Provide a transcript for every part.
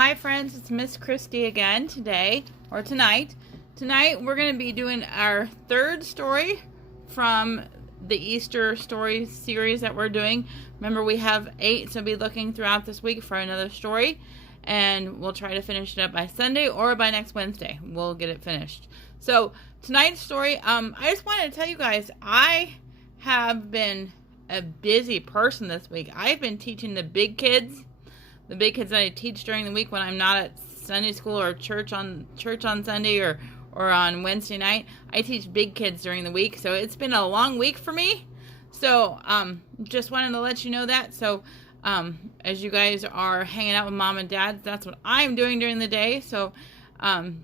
Hi friends, it's Miss Christy again tonight. Tonight we're going to be doing our third story from the Easter story series that we're doing. Remember, we have 8, so we'll be looking throughout this week for another story, and we'll try to finish it up by Sunday or by next Wednesday. We'll get it finished. So tonight's story, I just wanted to tell you guys, I have been a busy person this week. I've been teaching the big kids that I teach during the week when I'm not at Sunday school or church on Sunday or on Wednesday night. I teach big kids during the week, so it's been a long week for me. So just wanted to let you know that. So as you guys are hanging out with mom and dad, that's what I'm doing during the day. So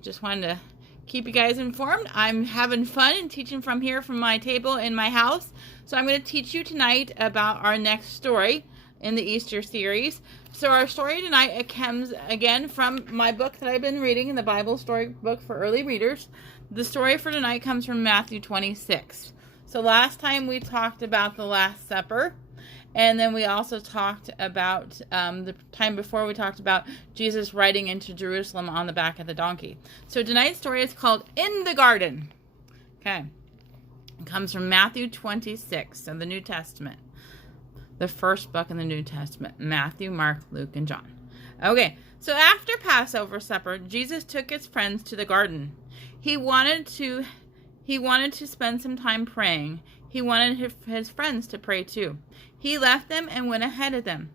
just wanted to keep you guys informed. I'm having fun and teaching from here from my table in my house. So I'm going to teach you tonight about our next story in the Easter series. So our story tonight, it comes again from my book that I've been reading, in the Bible story book for early readers. The story for tonight comes from Matthew 26. So last time we talked about the Last Supper, and then we also talked about the time before we talked about Jesus riding into Jerusalem on the back of the donkey. So tonight's story is called In the Garden. Okay. It comes from Matthew 26 of the New Testament. The first book in the New Testament: Matthew, Mark, Luke, and John. Okay, so after Passover supper, Jesus took his friends to the garden. He wanted to spend some time praying. He wanted his friends to pray too. He left them and went ahead of them.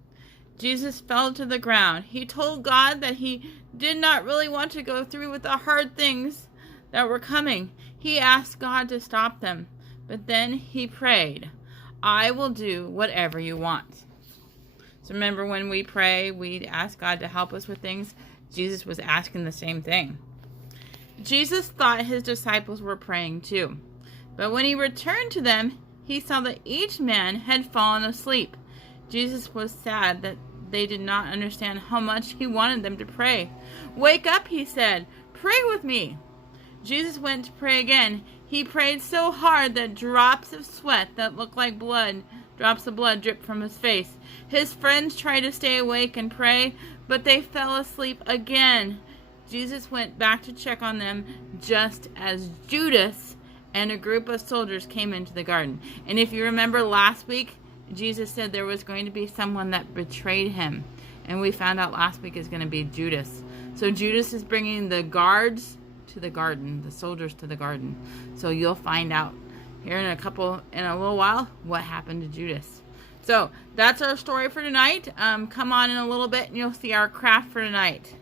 Jesus fell to the ground. He told God that he did not really want to go through with the hard things that were coming. He asked God to stop them, but then he prayed, "I will do whatever you want." So remember, when we pray, we ask God to help us with things. Jesus was asking the same thing. Jesus thought his disciples were praying too. But when he returned to them, he saw that each man had fallen asleep. Jesus was sad that they did not understand how much he wanted them to pray. "Wake up," he said. "Pray with me." Jesus went to pray again. He prayed so hard that drops of sweat that looked like drops of blood dripped from his face. His friends tried to stay awake and pray, but they fell asleep again. Jesus went back to check on them just as Judas and a group of soldiers came into the garden. And if you remember last week, Jesus said there was going to be someone that betrayed him. And we found out last week is going to be Judas. So Judas is bringing the guards to the garden, the soldiers to the garden. So you'll find out here in a little while what happened to Judas. So that's our story for tonight. Come on in a little bit and you'll see our craft for tonight.